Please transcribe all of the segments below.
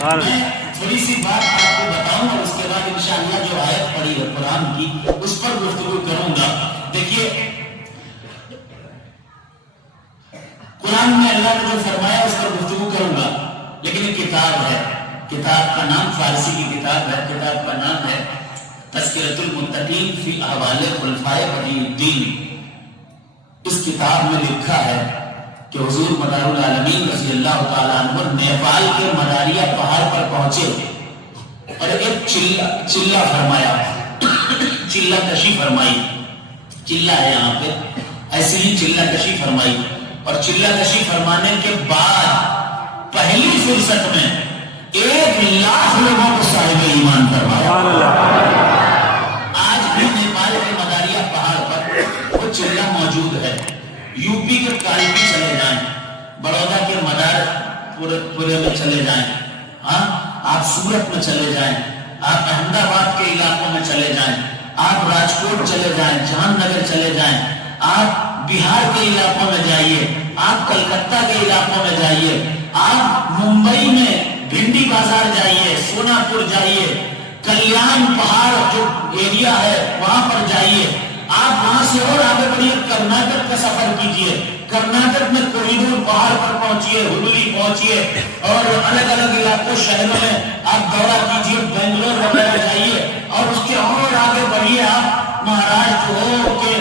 میں تھوڑی سی بات آپ کو بتاؤں اور اس کے بعد انشاءاللہ جو آیت پڑھی ہے قرآن کی اس پر گفتگو کروں گا. دیکھیے قرآن میں اللہ نے جو فرمایا اس پر گفتگو کروں گا، لیکن یہ کتاب ہے. کتاب کا نام فارسی کی کتاب ہے. کتاب کا نام ہے تذکرۃ المتقین فی احوال خلفائے ولی الدین. اس کتاب میں لکھا ہے کہ حضور مدار العالمین رضی اللہ تعالیٰ عنہ نیپال کے مداریہ پہاڑ پر پہنچے اور ایک چلہ فرمایا، چلہ کشی فرمائی. چلہ ہے یہاں پہ، ایسی ہی چلہ کشی فرمائی. اور چلہ کشی فرمانے کے بعد پہلی فرصت میں 1,00,000 لوگوں کو صاحب ایمان فرمایا. آج بھی نیپال کے مداریہ پہاڑ پر وہ چلہ موجود ہے. یو پی کے کالپی چلے جائیں، بڑودہ کے مدار پورے میں چلے جائیں، ہاں آپ سورت میں چلے جائیں، آپ احمد آباد کے علاقوں میں چلے جائیں، آپ راجکوٹ چلے جائیں، جہان نگر چلے جائیں، آپ بہار کے علاقوں میں جائیے، آپ کلکتہ کے علاقوں میں جائیے، آپ ممبئی میں بھنڈی بازار جائیے، سونا پور جائیے، کلیان پہاڑ جو ایریا ہے وہاں پر جائیے. آپ وہاں سے اور آگے بڑھیے، کرناٹک کا سفر کیجیے، کرناٹک میں کوہینور پہاڑ پر پہنچیے، ہبلی پہنچیے اور الگ الگ علاقوں شہروں میں آپ دورہ کیجیے، بنگلور وغیرہ جائیے اور اس کے اور آگے بڑھیے. آپ مہاراشٹر ہو کہ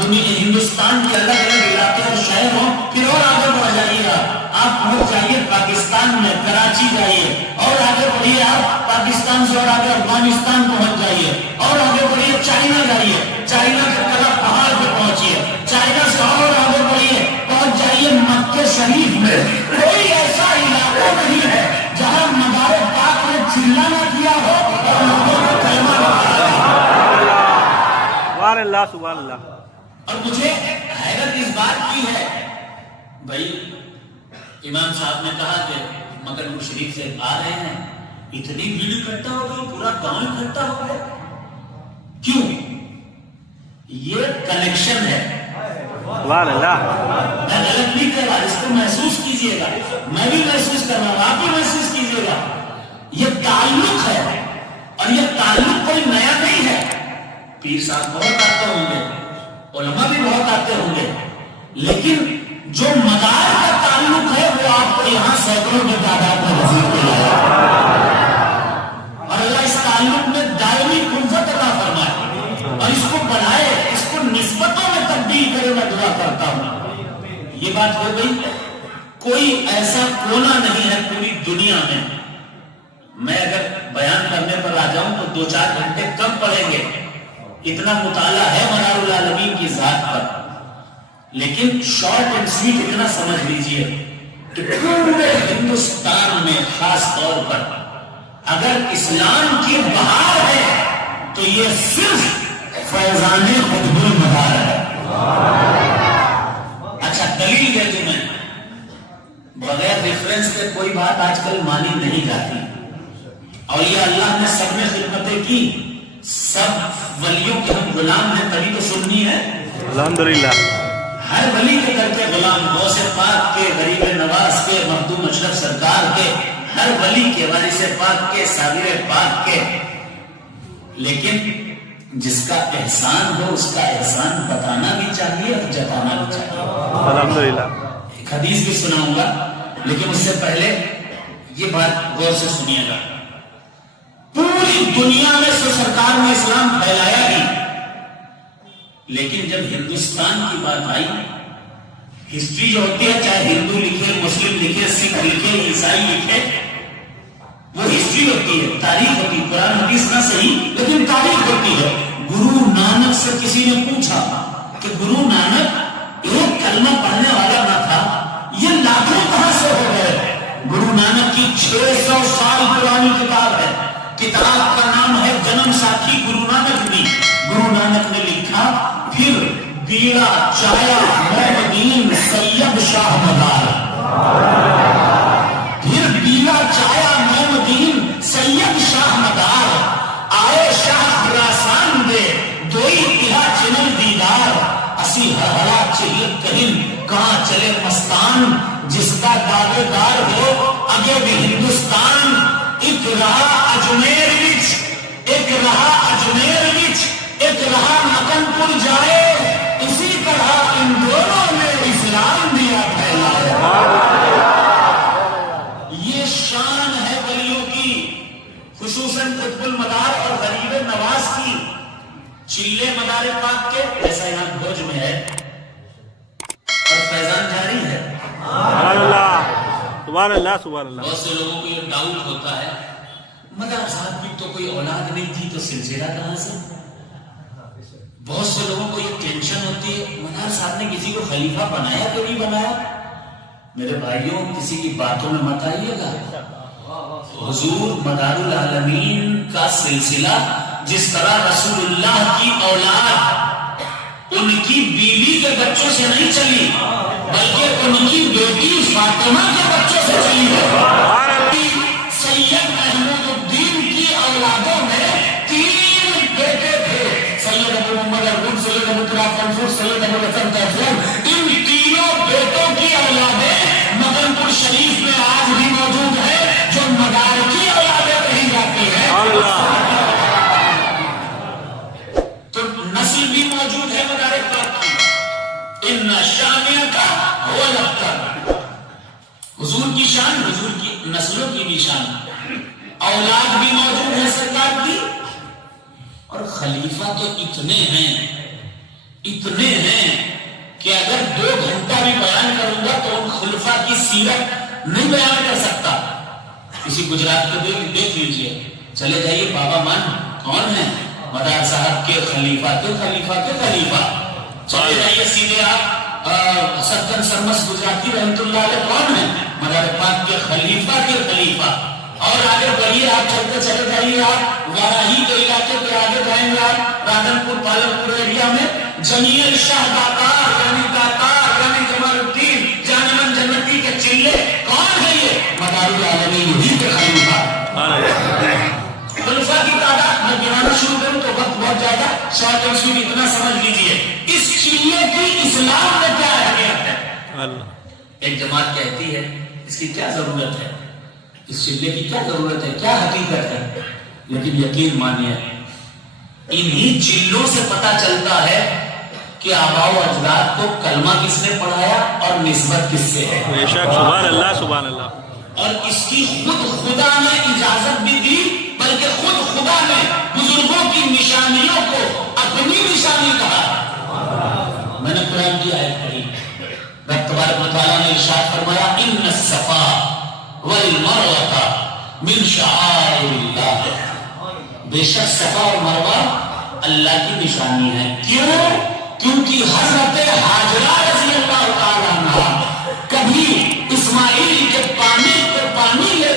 دنیا ہندوستان کے الگ الگ علاقے اور شہر ہوں، پھر اور آگے بڑھ جائیے. آپ پہنچ جائیے پاکستان میں، کراچی جائیے اور آگے بڑھیے. آپ پاکستان سے اور آگے افغانستان پہنچ جائیے اور آگے بڑھیے چائنا جائیے، چائنا کے طرف پہاڑ پہ پہنچیے، چائنا سے اور آگے بڑھیے پہنچ جائیے مکہ شریف میں. کوئی ایسا علاقہ نہیں ہے جہاں مدار پاک نے چلہ نہ کیا ہو اور لوگوں کو کلمہ نہ پڑھا ہو. سبحان اللہ سبحان اللہ. اور مجھے حیرت اس بات کی ہے، بھائی امام صاحب نے کہا کہ مکہ شریف سے آ رہے ہیں، اتنی بھیڑ اکٹھا ہو گئی، پورا گاؤں اکٹھا ہو گیا. کیوں؟ یہ کنیکشن ہے. سبحان اللہ. میں غلط نہیں کر رہا، اس کو محسوس کیجئے گا، میں بھی محسوس کر رہا ہوں، آپ بھی محسوس کیجئے گا. یہ تعلق ہے اور یہ تعلق کوئی نیا نہیں ہے. پیر صاحب بہت آتے ہوں گے، علماء بھی بہت آتے ہوں گے، لیکن جو مدار کا تعلق ہے وہ آپ کو یہاں سینکڑوں کی تعداد میں نصیب کرایا اور اللہ اس تعلق میں دائمی قوت عطا فرمائے اور اس کو بڑھائے، اس کو نسبتوں میں تبدیل کرے. میں دعا کرتا ہوں. یہ بات ہو گئی. کوئی ایسا کونا نہیں ہے پوری دنیا میں، میں اگر بیان کرنے پر آ جاؤں تو 2-4 گھنٹے کم پڑیں گے، اتنا مطالعہ ہے مدار العالمین کی ذات پر. لیکن شارٹ اینڈ سویٹ اتنا سمجھ لیجئے کہ پورے ہندوستان میں خاص طور پر اگر اسلام کی بہار ہے تو یہ صرف فیضان قطب المدار ہے. اچھا دلیل ہے جو میں بغیر ریفرنس کے کوئی بات آج کل مانی نہیں جاتی. اور یہ اللہ نے سب میں خدمتیں کی، سب ولیوں کے ہم غلام ہیں تبھی تو سننی ہے. الحمدللہ. ہر ولی کے کر کے غلام، غوث پاک کے، غریب نواز کے، مخدوم اشرف سرکار کے، ہر ولی کے، وارث پاک کے، صابر پاک کے. لیکن جس کا احسان ہو اس کا احسان بتانا بھی چاہیے اور جتانا بھی چاہیے. الحمدللہ. ایک حدیث بھی سناؤں گا لیکن اس سے پہلے یہ بات غور سے سنیے گا. پوری دنیا میں سے سرکار نے اسلام پھیلایا ہی، لیکن جب ہندوستان کی بات آئی، ہسٹری جو ہوتی ہے چاہے ہندو لکھے، مسلم لکھے، سکھ لکھے، عیسائی لکھے، وہ ہسٹری ہوتی ہے، تاریخ ہوتی ہے. قرآن حدیث نہ صحیح لیکن تاریخ ہوتی ہے. گرو نانک سے کسی نے پوچھا کہ گرو نانک ایک کلمہ پڑھنے والا نہ تھا، یہ لاکھوں کہاں سے ہو گئے؟ گرو نانک کی 600 سال پرانی کتاب ہے، کتاب کا نام ہے جنم ساتھی گرو نانک دی. گرو نانک نے لکھا پھر بیڑا چایا محمدین سید شاہ مدار، پھر بیڑا چایا محمدین سید شاہ مدار، آئے شاہ خراسان دے دوئی تہا چنل دیدار، اسی ہرہلا چہیت کہیں کہاں چلے مستان، جس کا دعوے دار ہو اگے بھی ہندوستان ایک رہا اجمیر وچ ایک رہا مکن پور جائے، اسی طرح ان دونوں میں اسلام دیا پھیلایا۔ یہ شان ہے ولیوں کی، خصوصاً قطب المدار اور غریب نواز کی۔ چلے مدار پاک کے ایسا یہاں بھوج میں ہے اور فیضان جاری ہے۔ سبحان اللہ سبحان اللہ سبحان اللہ۔ بہت سے لوگوں کو یہ ڈاؤٹ ہوتا ہے مدار صاحب کی تو کوئی اولاد نہیں تھی تو سلسلہ کہاں سے؟ بہت سے لوگوں کو یہ ٹینشن ہوتی ہے مدار صاحب نے کسی کو خلیفہ بنایا کہ نہیں بنایا؟ میرے بھائیوں کسی کی باتوں میں مت آئیے گا۔ حضور مدار العالمین کا سلسلہ جس طرح رسول اللہ کی اولاد ان کی بیوی کے بچوں سے نہیں چلی بلکہ ان کی بیٹی فاطمہ کے بچوں سے چلی ہے۔ سید محمود الدین کی اولادوں میں 3 بیٹے تھے، سید ابو محمد ارغن، سید ابو تراب منصور، سید ابو الحسن تیفور۔ ان تینوں بیٹوں کی اولادیں مدن پور شریف میں آج بھی موجود ہے، جو مدار کی اولادیں کہی جاتی ہے۔ تو نسل بھی موجود ہے مدار پاک کی، ان شانیہ کا ہو لگتا حضور کی شان، حضور کی نسلوں کی بھی شان، اولاد بھی موجود ہے سرکار کی، اور خلیفہ تو اتنے ہیں کہ اگر 2 گھنٹہ بھی بیان کروں گا تو ان خلفاء کی سیرت نہیں بیان کر سکتا۔ کسی گجرات کو دیکھ لیجئے، چلے جائیے بابا مان کون ہے؟ مدار صاحب کے خلیفہ چلے جائیے سیدھے آپ سدن سرمس گجراتی رحمت اللہ علیہ کون ہے؟ مدار پاک کے خلیفہ۔ اور آگے بڑھیے آپ چلتے چلے جائیے، آپ واراہی کے علاقے پہ آگے جائیں گے، آپ رادن پور پالن پور ایریا میں جمیل شاہ داتار یعنی جمال الدین جانمن جنتی کے چلے کون ہے؟ یہ مدار العالمین ہی کے خلیفہ۔ خلفاء کی تعداد میں گنانا شروع کروں تو وقت بہت زیادہ، شاید تصویر اتنا سمجھ لیجئے اس چلے کی اسلام میں کیا اہمیت ہے۔ ایک جماعت کہتی ہے اس کی کیا ضرورت ہے، اس چلے کی کیا ضرورت ہے، کیا حقیقت ہے، لیکن یقین مانیے انہی چلوں سے پتا چلتا ہے کہ آباء و اجداد کو کلمہ کس نے پڑھایا اور نسبت کس سے ہے۔ بے شک سبحان اللہ سبحان اللہ۔ اور اس کی خدا نے اجازت بھی دی، بلکہ خدا نے بزرگوں کی نشانیوں کو اپنی نشانی کہا۔ میں نے قرآن کی آیت پڑھی، رب تبارک و تعالیٰ نے ارشاد فرمایا ان الصفا والمروہ من شعائر اللہ، بے شک صفا اور مروہ اللہ کی نشانی ہے۔ کیونکہ حضرت ہاجرہ رضی اللہ تعالیٰ عنہ کبھی اسماعیل کے پانی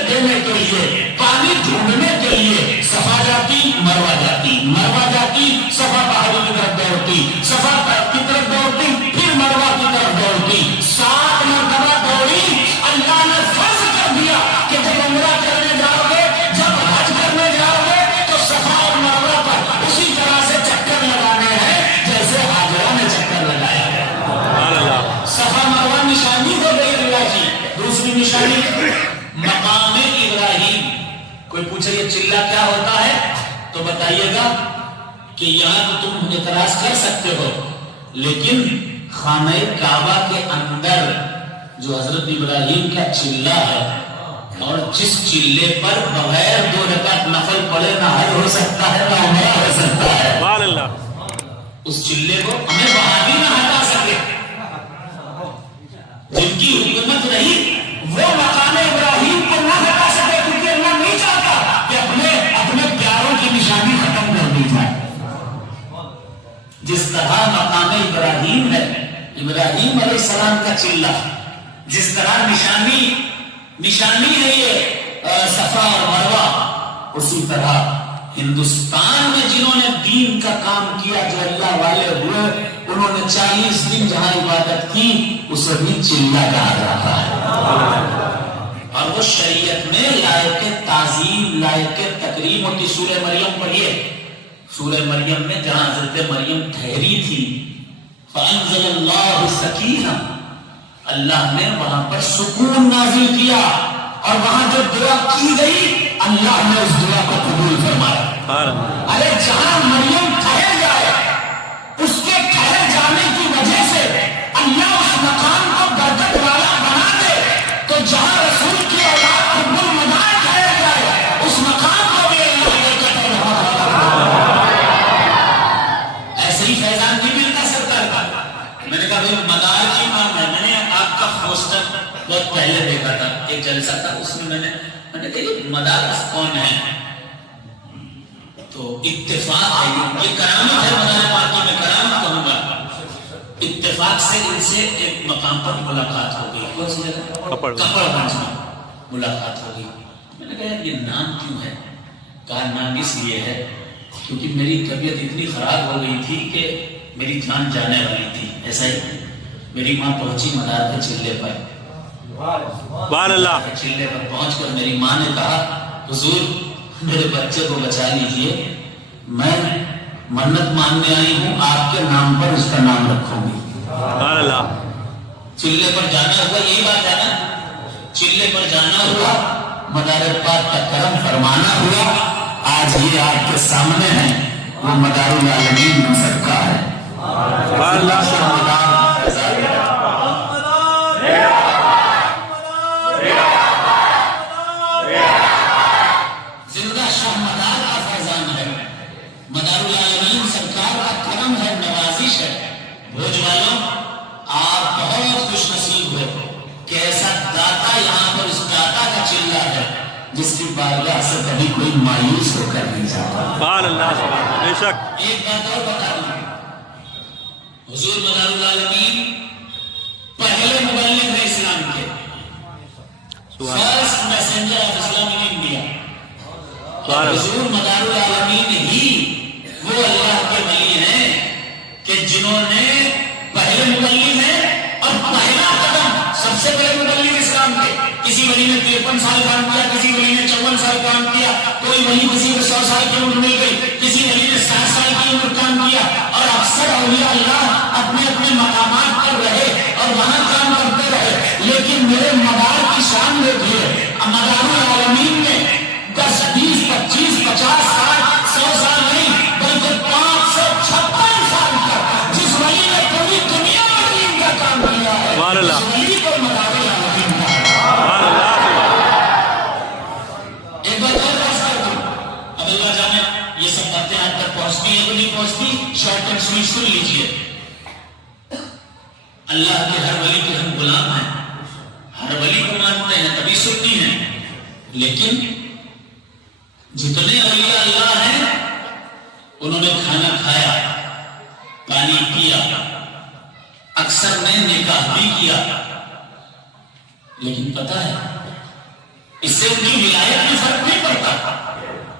دینے کے لیے، پانی ڈھونڈنے کے لیے صفا جاتی، مروہ جاتی، صفا پہاڑی کی طرف دوڑتی، صفا کی طرف دوڑتی، پھر مروہ کی طرف دوڑتی، 7 مرتبہ دوڑی۔ اللہ نے فرض کر دیا کہ جب عمرہ کرنے جاؤ گے، جب حج کرنے جاؤ گے تو صفا اور مروہ پر اسی طرح سے چکر لگانے ہیں جیسے حاجرہ نے چکر لگایا ہے۔ صفا مروہ نشانی ہو گئی اللہ کی۔ دوسری نشانی مقام ابراہیم۔ کوئی پوچھے یہ چلہ کیا ہوتا ہے تو بتائیے گا کہ یہاں تو تم اعتراض کر سکتے ہو، لیکن خانہ کعبہ کے اندر جو حضرت ابراہیم کا چلہ ہے اور جس چلے پر بغیر 2 رکعت نفل پڑے نہ حج ہو سکتا ہے نہ عمرہ ہو سکتا ہے، سبحان اللہ، اس چلے کو ہمیں وہابی نہ ہٹا سکے۔ جن کی حکومت رہی وہ مقام ابراہیم کو نہ ہٹا سکے، کیونکہ اللہ نہیں چاہتا کہ اپنے پیاروں کی نشانی ختم کر دی جائے۔ جس طرح مقام ابراہیم ہے، ابراہیم علیہ السلام کا چلہ، جس طرح نشانی ہے یہ صفا اور مروہ، اسی طرح ہندوستان میں جنہوں نے دین کا کام کیا، جو اللہ والے ہوئے، انہوں نے 40 دن جہاں عبادت کی اسے بھی چلہ کہا جاتا ہے۔ اور وہ شریعت میں لائق تعظیم، لائق تکریم ہوتی۔ سورہ مریم پڑھیے، سورہ مریم میں جہاں حضرت مریم ٹھہری تھی، فَأَنزَلَ اللَّهُ السَّكِينَةَ، اللہ نے وہاں پر سکون نازل کیا۔ اور وہاں جو دعا کی گئی اللہ نے اس دعا کو قبول فرمایا. ارے جہاں مریم ٹھہر جائے اس کے ٹھہر جانے کی وجہ سے اللہ اس مقام کو برکت والا بنا دے تو جہاں رسول کی اولاد حب المدار ٹھہر جائے اس مقام کو بھی اللہ برکت والا. ایسے ہی فیضان نہیں ملتا سرکار کا. میں نے کہا بھائی مدار کی کام ہے. میں نے آپ کا پوسٹر بہت پہلے دیکھا تھا, ایک جلسہ تھا, اس میں میں نے کہا مدار کون ہے تو اتفاق ہے, یہ کرامت ہے مدار پاکی میں کرامت کہوں گا. اتفاق سے ان سے ایک مقام پر ملاقات ہو گئی. کون سی جگہ؟ کپڑ گنج میں ملاقات ہو گئی. میں نے کہا یہ نام کیوں ہے؟ کہا نام اس لیے ہے کیونکہ میری طبیعت اتنی خراب ہو گئی تھی کہ میری جان جانے والی تھی. ایسا ہی میری ماں پہنچی مدار کے چلے پر, چلے پر پہنچ کر میری ماں نے کہا حضور میرے بچے کو بچا لیجئے, میں منت ماننے آئی ہوں, آپ کے نام پر اس کا نام رکھوں گی. چلے پر جانا ہوا, یہی بات ہے نا, چلے پر جانا ہوا, مدار پاک کا کرم فرمانا ہوا. آج یہ آپ کے سامنے ہے وہ مدار العالمین سرکار ہے. زندہ شاہ مدار کا فیضان ہے, مدار العالمین سرکار کا کرم ہے, نوازش ہے. بھوج والوں آپ بہت خوش نصیب ہو کہ ایسا داتا یہاں پر اس داتا کا چلہ ہے جس کی بارگاہ سے کبھی کوئی مایوس ہو کر نہیں جاتا. ایک بات اور بتا دوں, حضور مدار العالمین پہلے مبلغ ہیں اسلام کے, first messenger of Islam in India. حضور مدار العالمین ہی وہ اللہ کے ولی ہیں کہ جنہوں نے پہلے مبلغ ہیں اور پہلا قدم سب سے پہلے مبلغ اسلام کے. کسی ولی نے 53 سال کام کیا, کسی ولی نے 54 سال کام کیا, کوئی ولی کسی میں 100 سال کی عمر مل گئی, کسی ولی نے 60 سال کی عمر کام کیا. اور اکثر اولیاء اللہ اپنے اپنے مقامات پر رہے اور وہاں کام کرتے رہے, لیکن میرے مدار کی شان دیکھیے. مدار العالمین نے 10 20 25 50 60 100 سال نہیں بلکہ 556 سال تک جس ولی نے پوری دنیا میں دین کا کام کیا ہے اس ولی کو مدار العالمین کا. ایک بات اور بات کر دوں, اب اللہ جانے یہ سب باتیں آپ تک پہنچتی ہیں تو نہیں پہنچتی, شارٹ اینڈ سویٹ سن لیجیے. اللہ کے ہر ولی کے ہم غلام ہیں, ہر ولی کو مانتے ہیں تبھی سنتی ہیں, لیکن جتنے اولیاء اللہ ہیں انہوں نے کھانا کھایا, پانی پیا, اکثر نے نکاح بھی کیا, لیکن پتہ ہے اس سے ان کی ولایت میں فرق نہیں پڑتا.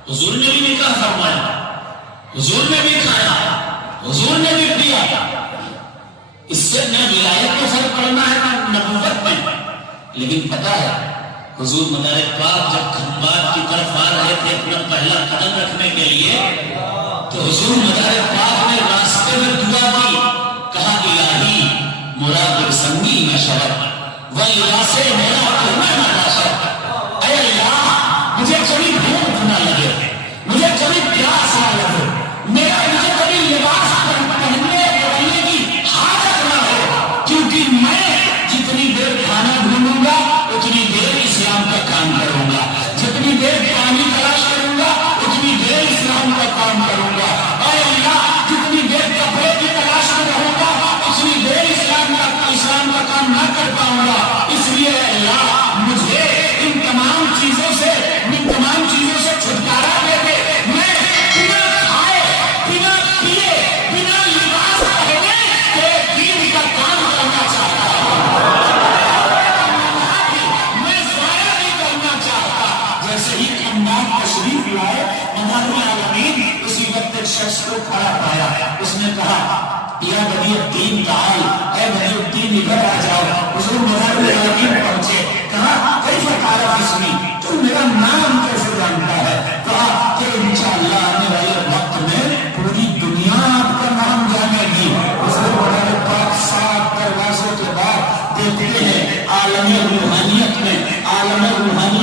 حضور نے بھی نکاح فرمایا, حضور نے بھی کھایا, حضور نے بھی پیا, اس سے نہ ولایت میں فرق پڑنا ہے نہ نبوت میں. لیکن پتہ ہے حضور مدار پاک جب کھمبات کی طرف آ رہے تھے اپنا پہلا قدم رکھنے کے لیے تو حضور مدار پاک نے راستے میں دعا کی, کہا الہی مراد سنگی نہ شرط واللباس میرا تمہیں نہ ناشر. اے اللہ مجھے کبھی بھوک نہ لگے, مجھے کبھی پیاس نہ لگے, مجھے کبھی لباس پہننے پہننے کی حاجت نہ ہو, کیونکہ میں جتنی دیر کھانا ڈھونڈوں گا اتنی دیر اسلام کا کام کروں گا, جتنی دیر پانی تلاش کروں گا اتنی دیر اسلام کا کام کروں گا. اے اللہ جتنی دیر کپڑے کی تلاش میں رہوں گا اتنی دیر اسلام کا کام نہ کر پاؤں گا. اس لیے اللہ مجھے ان تمام چیزوں سے چھٹکارا دے دے. میں بنا کھائے, بنا پیے, بنا لباس پہنے تیرے دین کا کام کرنا چاہتا ہوں. میں ضائع نہیں کرنا چاہتا. جیسے ہی خاندان تشریف لائے مدار العالمین اسی وقت ایک شخص کو کھڑا پایا. اس نے کہا یا بدی الدین تعال, اے بدی الدین ادھر آ جاؤ. حضور مدار العالمین پہنچے, کہا کیف تعرف اسمی, تو میرا نام کیسے جانتا ہے؟ کہا کہ انشاءاللہ آنے والے وقت میں پوری دنیا آپ کا نام جانے گی. حضور مدار پاک 7 دروازوں کے بعد دیکھتے ہیں عالم روحانیت میں, عالم روحانیت